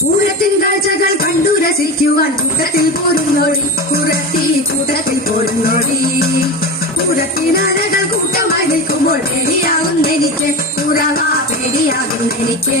പൂരത്തിൻ കാഴ്ചകൾ കണ്ടു രസിക്കുവാൻ കൂട്ടത്തിൽ പോരുന്നോടി കൂട്ടത്തിൽ പോരുന്നോടി പൂരത്തിനരകൾ കൂട്ടമായി നിൽക്കുമ്പോൾ പേടിയാകുന്നെനിക്ക് പേടിയാകുന്നെനിക്ക്